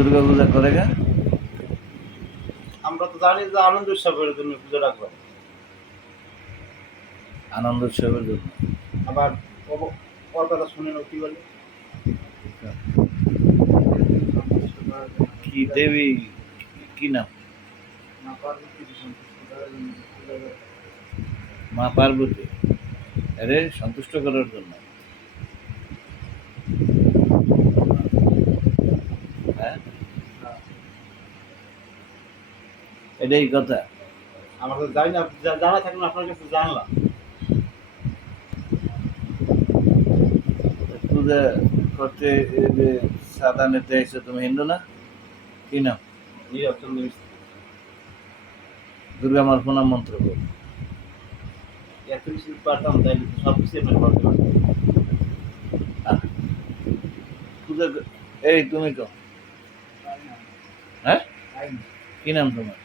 দুর্গা পূজা করে গা? আমরা তো জানি যে আনন্দ উৎসবের জন্য পুজোটা করে। আনন্দ উৎসবের জন্য। আবার ওর কথা শুনে কি বলে কি দেবী, কি নাম? মা পার্বতী। আরে সন্তুষ্ট করার জন্য। হ্যাঁ, এটাই কথা। আমরা তো জানি না, জানা থাকলে আপনার কাছে জানলাম। পূজা করতে এই যে সাদা নিতে এসে তুমি হিন্দু না? কি নাম? নীরব চন্দ্র মিস্ত্রি। দুর্গা মার প্রণাম মন্ত্র বল। এত কিছু পারতাম তাইলে তো সব কিছু আপনার করতে পারতাম। আহ, পূজা এই তুমি তো, হ্যাঁ, কি নাম তোমার?